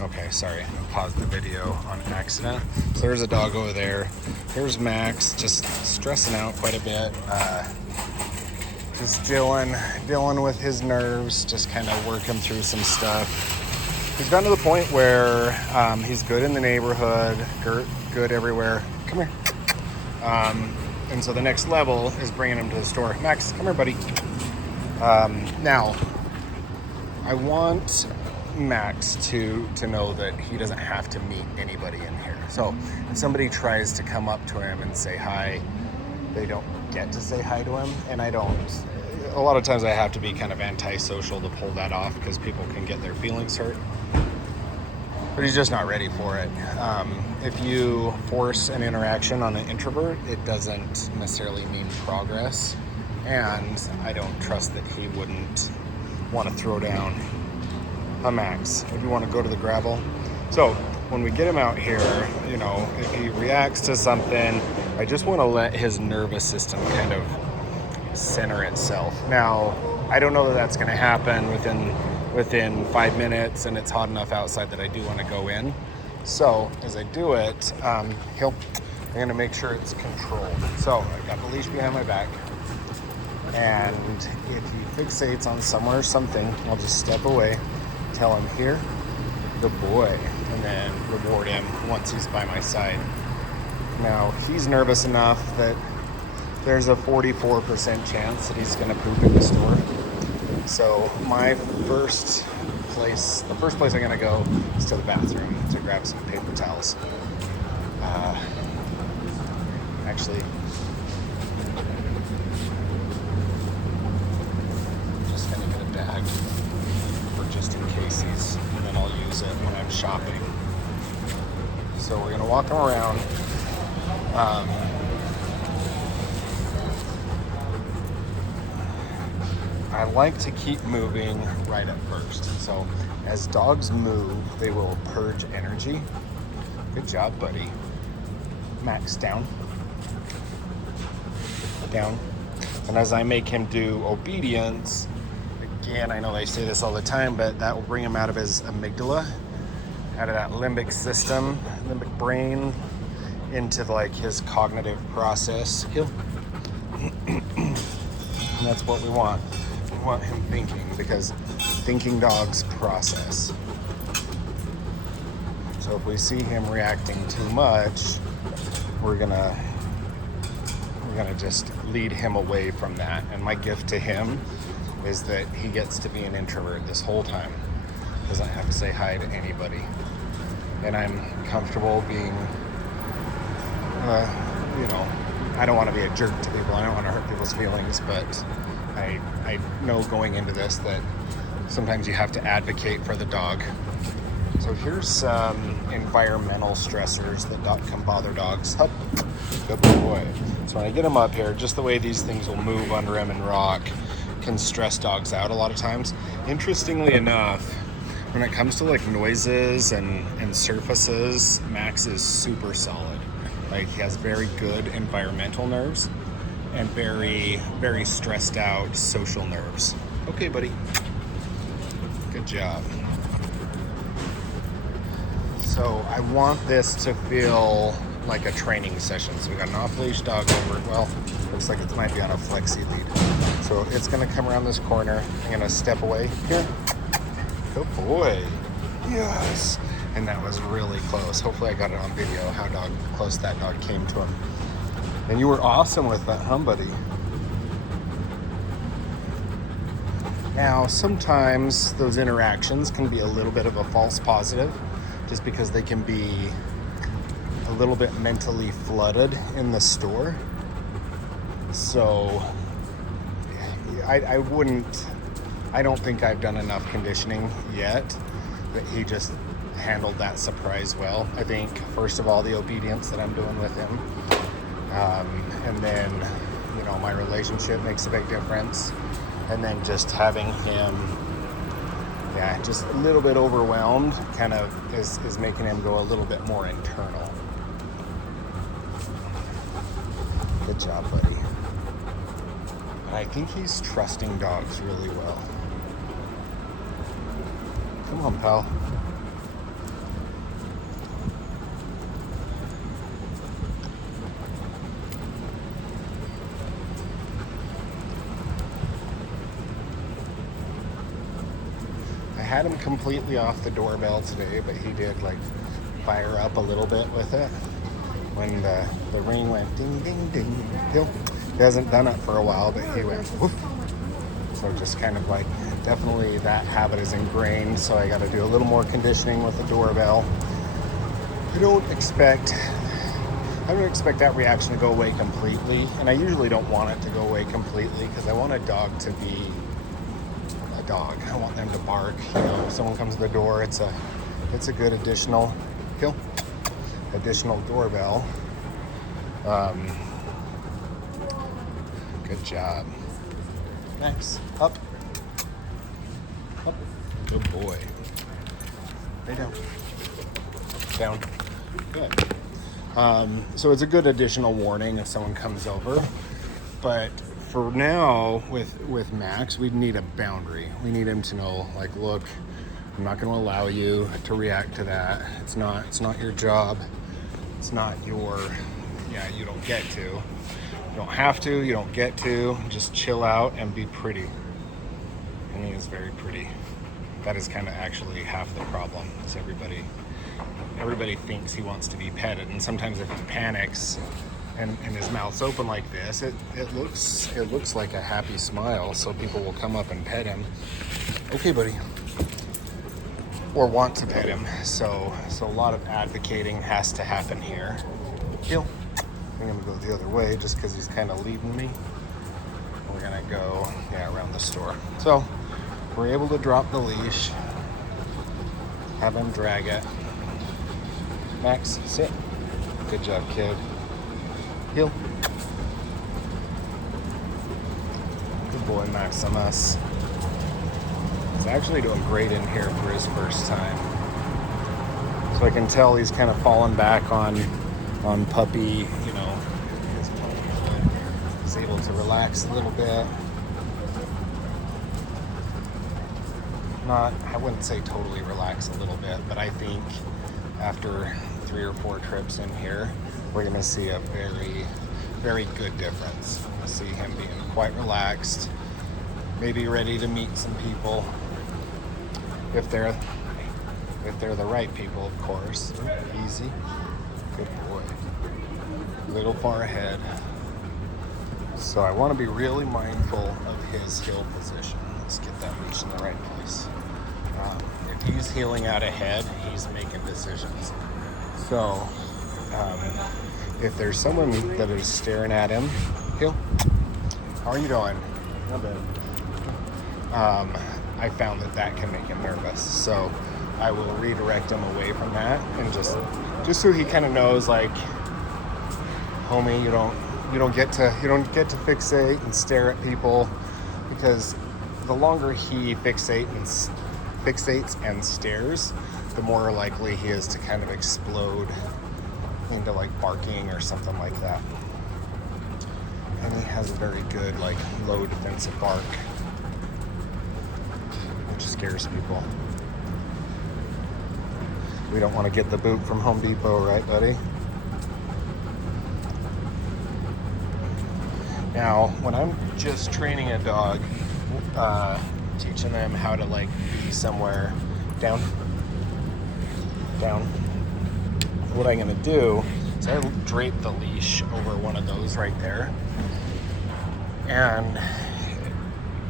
Okay, sorry, I paused the video on accident. So there's a dog over there. Here's Max, just stressing out quite a bit. Just dealing with his nerves, just kind of working through some stuff. He's gotten to the point where he's good in the neighborhood, good everywhere. Come here. And so the next level is bringing him to the store. Max, come here, buddy. Now, I want Max to know that he doesn't have to meet anybody in here. So if somebody tries to come up to him and say hi, they don't get to say hi to him, and I don't. A lot of times I have to be kind of antisocial to pull that off because people can get their feelings hurt. But he's just not ready for it. If you force an interaction on an introvert, it doesn't necessarily mean progress. And I don't trust that he wouldn't want to throw down a Max. If you want to go to the gravel. So when we get him out here, you know, if he reacts to something, I just want to let his nervous system kind of center itself. Now, I don't know that that's going to happen within 5 minutes, and it's hot enough outside that I do want to go in. So as I do it, I'm going to make sure it's controlled. So I got the leash behind my back, and if he fixates on someone or something, I'll just step away, tell him here, good boy, and then reward him once he's by my side. Now, he's nervous enough that there's a 44% chance that he's going to poop in the store. So the first place I'm going to go is to the bathroom to grab some paper towels. Actually, just going to get a bag for just in case and then I'll use it when I'm shopping. So we're going to walk him around. I like to keep moving right at first. So as dogs move, they will purge energy. Good job, buddy. Max, down. Down. And as I make him do obedience, again, I know they say this all the time, but that will bring him out of his amygdala, out of that limbic system, limbic brain, into like his cognitive process. And that's what we want. We want him thinking, because thinking dogs process. So if we see him reacting too much, we're gonna just lead him away from that. And my gift to him is that he gets to be an introvert this whole time. Doesn't have to say hi to anybody. And I'm comfortable being, I don't want to be a jerk to people. I don't want to hurt people's feelings, but I know going into this that sometimes you have to advocate for the dog. So here's some environmental stressors that can bother dogs. Hup. Good boy. So when I get him up here, just the way these things will move under him and rock can stress dogs out a lot of times. Interestingly enough, when it comes to like noises and surfaces, Max is super solid. Like, he has very good environmental nerves and very, very stressed out social nerves. Okay, buddy. Good job. So I want this to feel like a training session. So we got an off-leash dog over. Well, looks like it might be on a flexi lead. So it's gonna come around this corner. I'm gonna step away. Here. Good boy. Yes. And that was really close. Hopefully I got it on video how close that dog came to him. And you were awesome with that, huh, buddy? Now, sometimes those interactions can be a little bit of a false positive, just because they can be a little bit mentally flooded in the store. So I don't think I've done enough conditioning yet that he just handled that surprise well. I think, first of all, the obedience that I'm doing with him, and then, my relationship makes a big difference, and then just having him, just a little bit overwhelmed kind of is making him go a little bit more internal. Good job, buddy. I think he's trusting dogs really well. Come on, pal. had him completely off the doorbell today, but he did like fire up a little bit with it when the ring went ding, ding, ding. He hasn't done it for a while, but he went woof. So just kind of like, definitely that habit is ingrained, so I got to do a little more conditioning with the doorbell. I don't expect that reaction to go away completely, and I usually don't want it to go away completely because I want a dog to be a dog. I want them to bark. You know, if someone comes to the door, it's a good additional doorbell. Good job. Max, up. Up. Good boy. Lay down. Down. Good. So it's a good additional warning if someone comes over. But for now, with Max, we need a boundary. We need him to know, like, look, I'm not going to allow you to react to that. It's not your job. It's not your, you don't get to. You don't have to, you don't get to. Just chill out and be pretty. And he is very pretty. That is kind of actually half the problem, is everybody thinks he wants to be petted, and sometimes if he panics and his mouth's open like this, it looks like a happy smile, so people will come up and pet him. Okay, buddy. Or want to pet him. So a lot of advocating has to happen here. Heel. I'm gonna go the other way just because he's kind of leading me. We're gonna go around the store. So we're able to drop the leash, have him drag it. Max, sit. Good job, kid. Heel. Good boy, Maximus. He's actually doing great in here for his first time. So I can tell he's kind of fallen back on puppy, he's able to relax a little bit. I wouldn't say totally relax a little bit, but I think after 3 or 4 trips in here, we're going to see a very, very good difference. We're going to see him being quite relaxed, maybe ready to meet some people, if they're the right people, of course. Easy. Good boy. A little far ahead. So I want to be really mindful of his heel position. Let's get that leash in the right place. If he's heeling out ahead, he's making decisions. So if there's someone that is staring at him, heel, how are you doing? Not bad. I found that can make him nervous. So I will redirect him away from that, and just so he kind of knows, like, homie, you don't get to fixate and stare at people, because the longer he fixates and stares, the more likely he is to kind of explode into like barking or something like that. And he has a very good like low defensive bark, which scares people. We don't want to get the boot from Home Depot, right, buddy? Now, when I'm just training a dog, teaching them how to like be somewhere down, what I'm gonna do is I drape the leash over one of those right there, and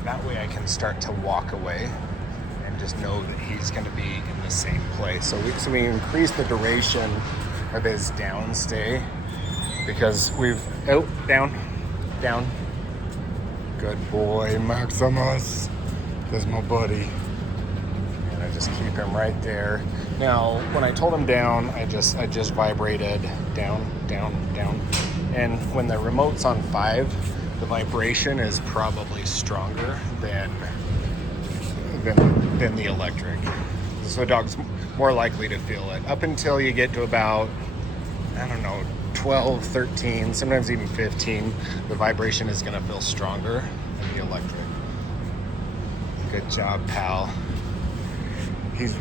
that way I can start to walk away and just know that he's gonna be in the same place. So we increase the duration of his down stay, because we've down. Good boy, Maximus. There's my buddy. And I just keep him right there. Now, when I told him down, I just vibrated down. And when the remote's on 5, the vibration is probably stronger than the electric. So a dog's more likely to feel it. Up until you get to about, 12, 13, sometimes even 15, the vibration is going to feel stronger than the electric. Good job, pal. He's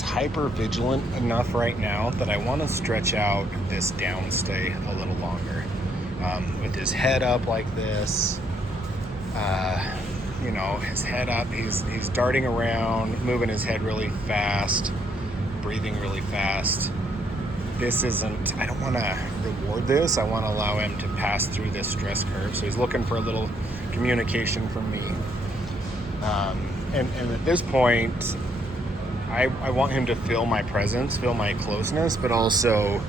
hyper vigilant enough right now that I want to stretch out this down stay a little longer. With his head up like this, you know, his head up. He's darting around, moving his head really fast, breathing really fast. This isn't, I don't want to reward this. I want to allow him to pass through this stress curve. So he's looking for a little communication from me. And at this point, I want him to feel my presence, feel my closeness, but also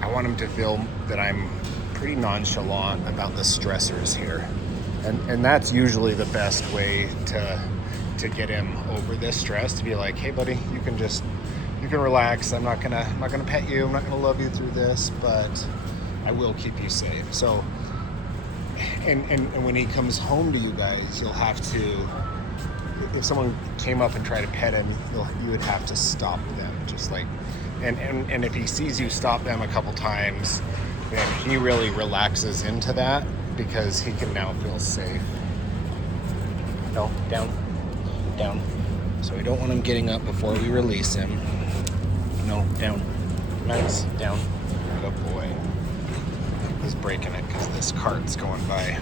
I want him to feel that I'm pretty nonchalant about the stressors here. And that's usually the best way to get him over this stress, to be like, hey buddy, you can relax. I'm not gonna pet you, I'm not gonna love you through this, but I will keep you safe. So and when he comes home to you guys, you'll have to, if someone came up and tried to pet him, you would have to stop them, just like, and if he sees you stop them a couple times, then he really relaxes into that because he can now feel safe. No, down. So we don't want him getting up before we release him. No, down. Nice, down. Good boy. He's breaking it because this cart's going by.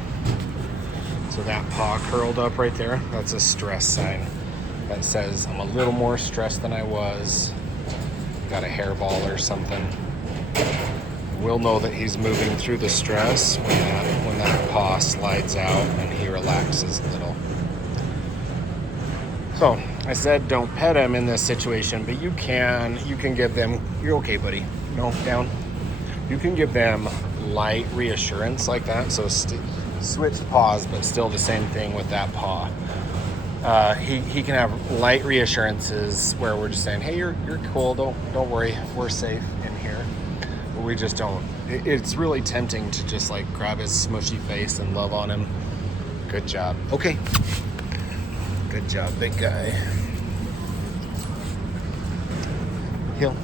So that paw curled up right there, that's a stress sign. That says I'm a little more stressed than I was. Got a hairball or something. We'll know that he's moving through the stress when that paw slides out and he relaxes a little. So I said don't pet him in this situation, but you can give them, you're okay buddy, no, down. You can give them light reassurance like that. So switch paws, but still the same thing with that paw. He can have light reassurances where we're just saying, hey, you're cool, don't worry, we're safe in here. But we just don't. It's really tempting to just like grab his smushy face and love on him. Good job. Okay. Good job, big guy. Heel.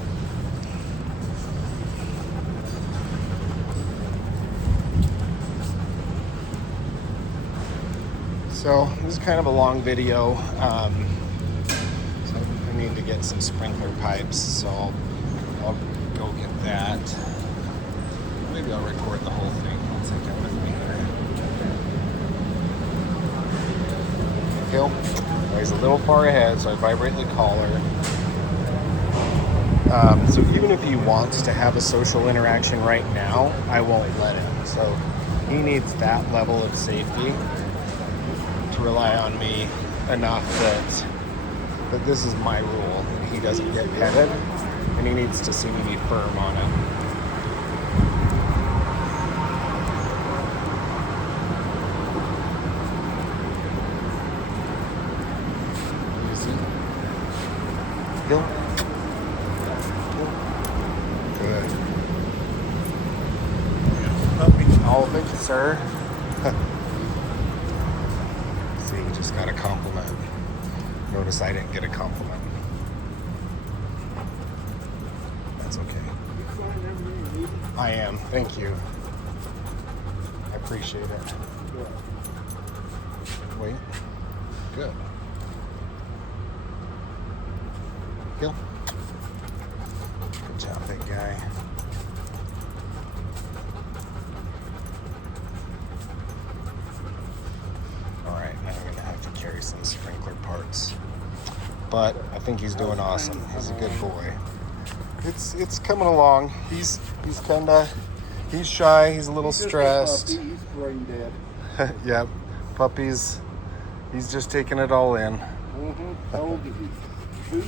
So this is kind of a long video. So I need to get some sprinkler pipes, so I'll go get that. Maybe I'll record the whole thing. I'll take it with me here. Heel. He's a little far ahead, so I vibrate the collar. So even if he wants to have a social interaction right now, I won't let him. So he needs that level of safety to rely on me enough that this is my rule. He doesn't get petted, and he needs to see me be firm on it. Easy. Heel. Good. Oh, thank you, sir. Just got a compliment. Notice I didn't get a compliment. That's okay. I am. Thank you. I appreciate it. Wait. Good. Heel. Good job, big guy. Carry some sprinkler parts, but I think he's doing awesome. He's a good boy. It's coming along. He's shy. He's a little stressed. He's brain dead. Yep, puppies. He's just taking it all in. How old is he? 2?